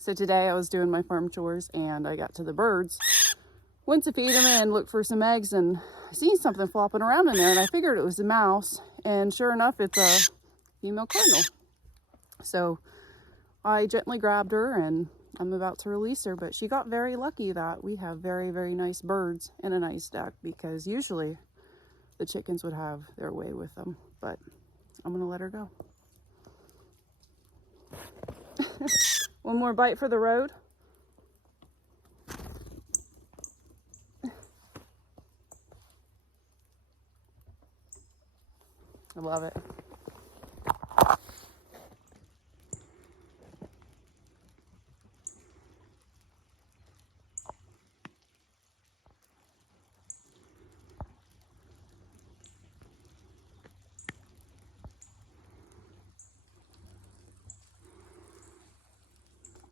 So today I was doing my farm chores and I got to the birds. Went to feed them and look for some eggs, and I seen something flopping around in there, and I figured it was a mouse, and sure enough, it's a female cardinal. So I gently grabbed her and I'm about to release her, but she got very lucky that we have very, very nice birds in a nice deck, because usually the chickens would have their way with them, but I'm gonna let her go. One more bite for the road. I love it.